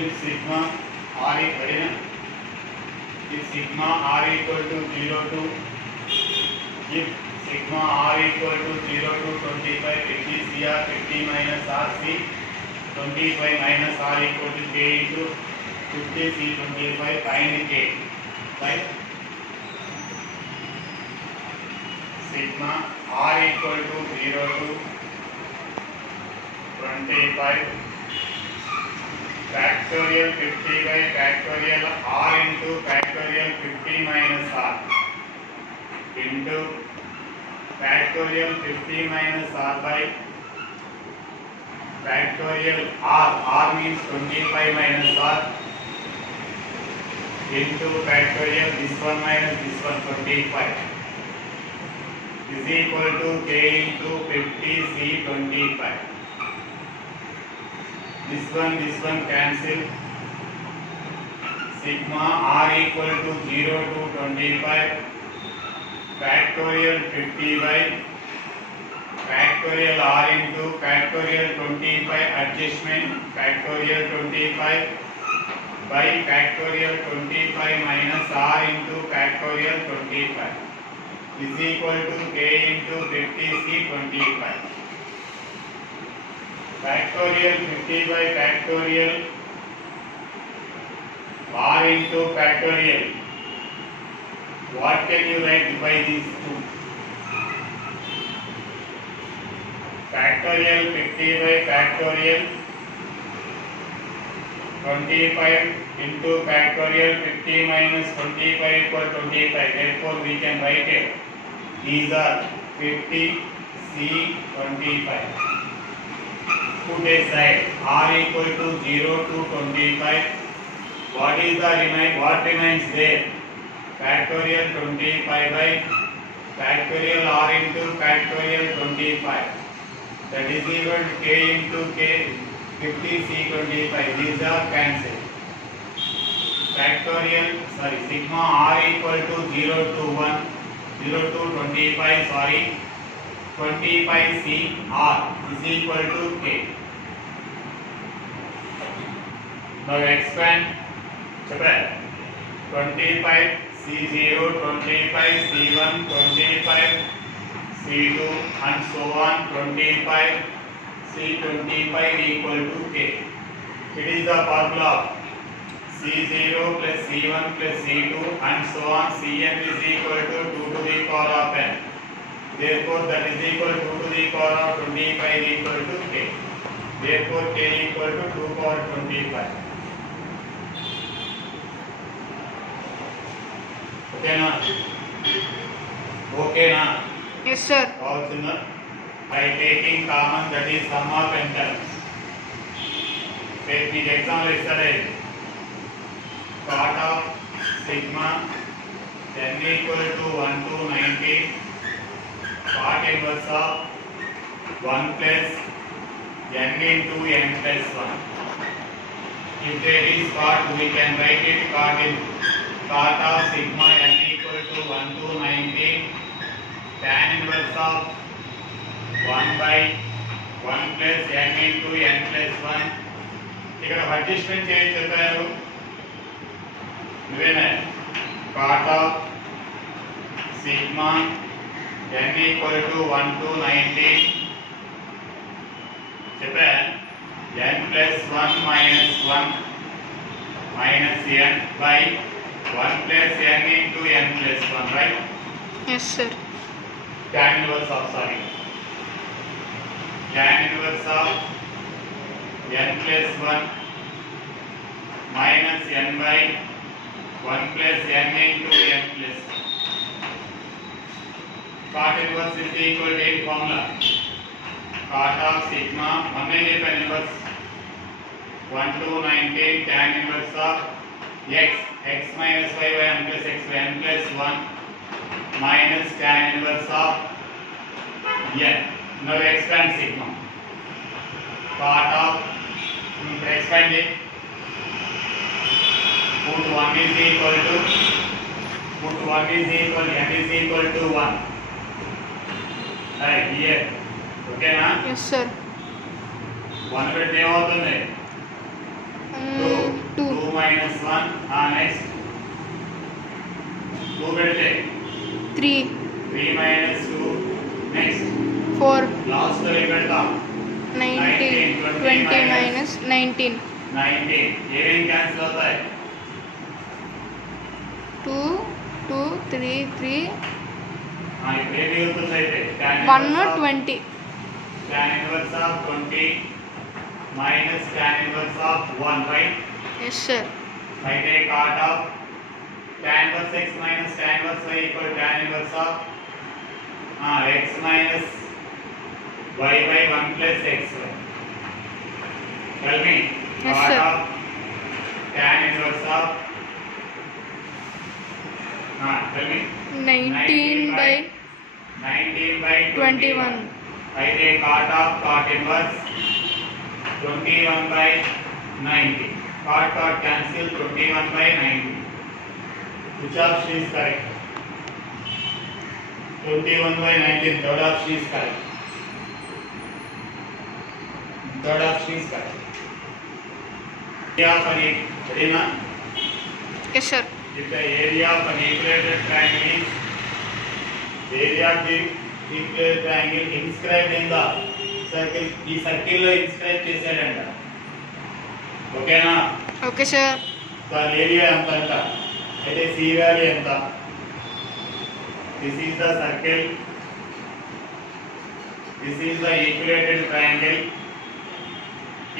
if sigma r equal to 0 to if sigma r equal to 0 to 25 50 cr 50 minus rc 25 minus r equal to k into 50 c 25 find k, right? Sigma r equal to 0 to 25 factorial 50 by factorial r into factorial 50 minus r into factorial 50 minus r by factorial r means 25 minus r into factorial this one minus this one 25 is equal to k into 50 c 25. This one cancel. Sigma r equal to 0 to 25 factorial 50 by factorial r into factorial 25 adjustment factorial 25 by factorial 25 minus r into factorial 25 is equal to k into 50 c 25. Factorial 50 by factorial r into factorial. What can you write by these two? Factorial 50 by factorial 25 into factorial 50 minus 25 equal 25. Therefore, we can write it. These are 50 c 25. Put aside r equal to 0 to 25. What remains there? Factorial 25 by factorial r into factorial 25. That is equal to k into k 50 c 25. These are cancelled. Sigma r equal to 0 to 25 25 c r is equal to k. Now expand 25 c0 25 c1 25 c2 and so on 25 c25 equal to k. It is the formula of c0 plus c1 plus c2 and so on cn is equal to 2 to the power of n. Therefore, that is equal to 2 to the power of 25 equal to k. Therefore, k equal to 2 power 25. Okay na? Okay na? Yes, sir. Also, by taking common, that is sum of n terms. Take the example yesterday. Cot of sigma n equal to 1 to 90. Cot inverse of 1 plus n into n plus 1. If there is cot, we can write it cot of sigma n equal to 1 to 90 tan inverse of 1 by 1 plus n into n plus 1. ఇక్కడ adjustment చేసి చెప్పారు నువ్వేనా cot of sigma n equal to 1 to 90 చెప్పా n plus 1 minus 1 minus n by 1 plus n into n plus 1, right? Yes, sir. Tan inverse of n plus 1 minus n by 1 plus n into n plus 1. Cot inverse is equal to formula. Cot of sigma 1 inverse 1 to 90 tan inverse of x minus y by n plus x by n plus 1 minus tan inverse of n. Now expand sigma. Cot of expand it. Put 1 is equal to n is equal to 1. Right here. Okay na? Yes, sir. 1 పెడితే ఏమవుతుంది 2 2 2 minus 1 next 2 పెడితే 3 3 minus 2 next 4 last లో ఏం పెడతాం 19 20 minus 19 19 ఏమేం cancel అవుతాయి 2 2 3 3 ఇప్పుడు ఏం మిగులుతుంది అయితే 1 20 tan inverse of 20 minus tan inverse of 1, right? yes sir I take cot of tan inverse x minus tan inverse y equal to tan inverse of x minus y by 1 plus x. Tell me. Yes, Cot sir. of tan inverse of tell me. 19 by 19 by 21 I take cot of cot inverse 21 by 90. Cot cancel 21 by 90. Which option is correct? 21 by 19. Third option is correct. Third option is correct. Area of an area. yes sir If the area of an equilateral triangle is area of the equilateral triangle inscribed in the circle. ఈ circle లో inscribe చేశాడంట. ఓకేనా? okay sir దాని area ఎంత అంట? అయితే C value ఎంత? This is the circle. This is the equilateral triangle.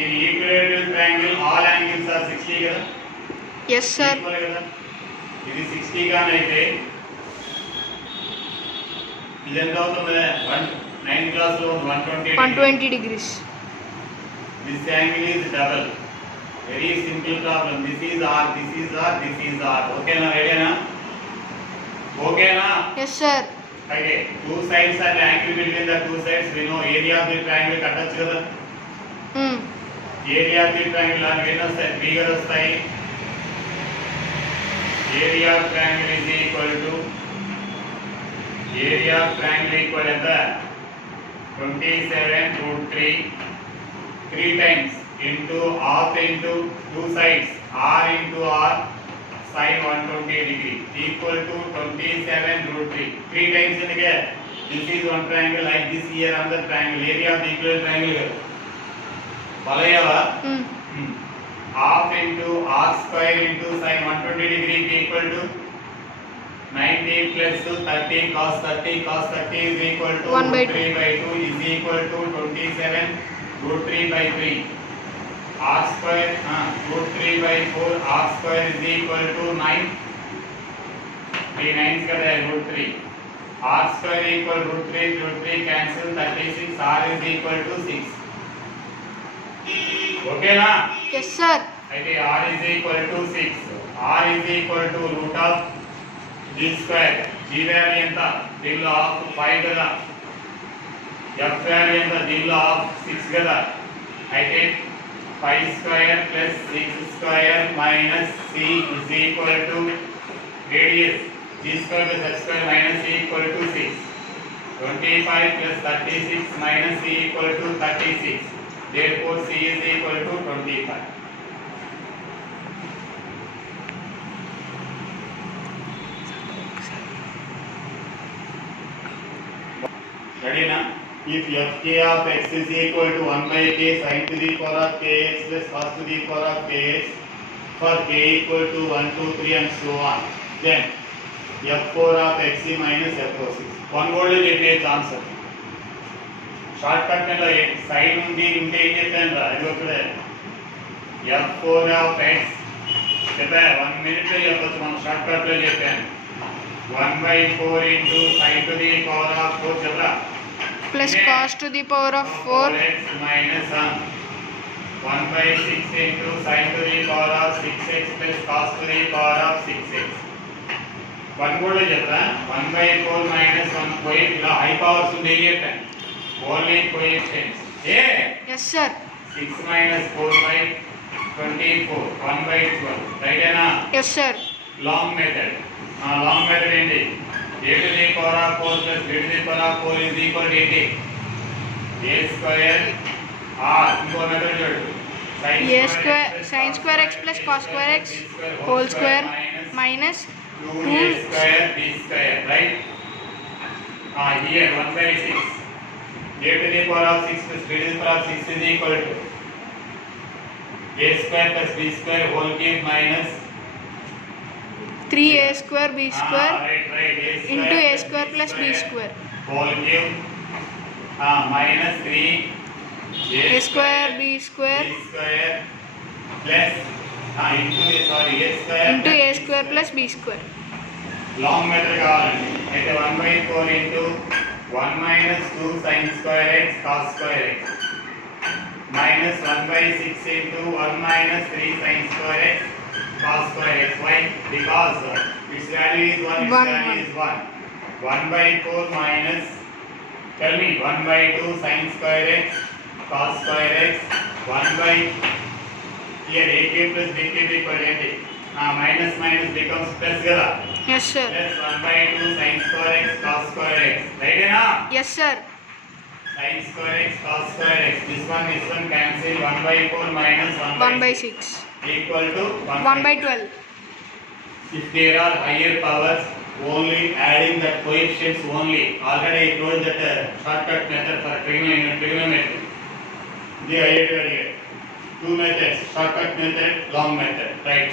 In equilateral triangle all angles are 60 కదా? yes sir ఈక్వల్ కదా? ఇది 60 గానైతే ఇది ఎంత అవుతుంది? 9 క్లాస్ లో 120 degrees This angle is double. Very simple problem. This is R, this is R, this is R. Okay na? Ready na? Okay na? yes sir Okay. Two sides are the angle between the two sides. We know area of the triangle కట్టొచ్చు కదా? Area of the triangle అని ఎన్ని వస్తాయి? 3 గా వస్తాయి. Area of triangle is equal to area of triangle equal ఎంత? 27 root 3 3 times into half into two sides r into r sin 120 degree equal to 27 root 3 3 times in the this is one triangle like this here another triangle area of the equilateral triangle palayava half into r square into sin 120 degree equal to 90 plus 30 cos 30 cos 30 is equal to 1 by 3 by 2 is equal to 27 root 3 by 3 r square root 3 by 4 r square is equal to 9 3 9s kada root 3 r square equal root 3 cancel 36 r is equal to 6 okay na yes sir అయితే r is equal to 6 r is equal to root of g square g value ఎంత దీనిలో of 5 కదా f value ఎంత దీనిలో of 6 కదా అయితే 5 square plus 6 square minus c is equal to radius g square plus h square minus c equal to 6 25 plus 36 minus c equal to 36 therefore c is equal to 25 ready na if fk of x is equal to 1 by k sin to the power of kx plus cos to the power of kx for k equal to 1 2 3 and so on then f4 of x minus f6 one word లో చెప్పేది answer short cut లో sin ఉంది ఉంటే ఏం చెప్పాను రా ఇది ఒకటే f4 of x చెప్పా 1 మినిట్ లో చెప్పొచ్చు మనం షార్ట్ కట్ లో చెప్పాను 1 by 4 into sin to the power of 4 చెప్పరా plus cos to the power of 4 x minus 1 by 6 into sin to the power of 6x plus cos to the power of 6x 1 కూడా చెప్పరా 1 by 4 minus 1 పోయి ఇలా high powers ఉంది ఏం చెప్పాను only coefficients A yes sir 6 minus 4 by 24 1 by 12 రైటేనా yes sir long method ఏంటి a to the power of 4 plus b to the power of 4 is equal to 80 a square ఇంకో method చూడు. A square sin square x plus cos square x whole square minus 2a square b square, right? Here 1 by 6. A to the power of 6 plus b to the power of 6 is equal to a square plus b square whole cube minus 3a square b square right. into a square plus b square whole cube minus 3 a square b square b square plus into a square plus b square. Long method కావాలండి. అయితే 1/4 into 1 minus 2 sin square x cos square x minus 1/6 into 1 minus 3 sin square x cos square x. Why? Because its value is 1, its value is 1. 1/4 minus, tell me, 1/2 sin square x cos square x 1 by, here a cube plus b cube equal to 80. Minus becomes plus kada. Yes sir. Plus 1/2 sin square x cos square x. Right na? Yes sir. Sin square x cos square x. This one cancel. 1/4 minus 1/6 equal to 1/12. If there are higher powers, only adding the coefficients only. Already I told that shortcut method for trigonometry. The idea here. Two methods: shortcut method, long method. Right?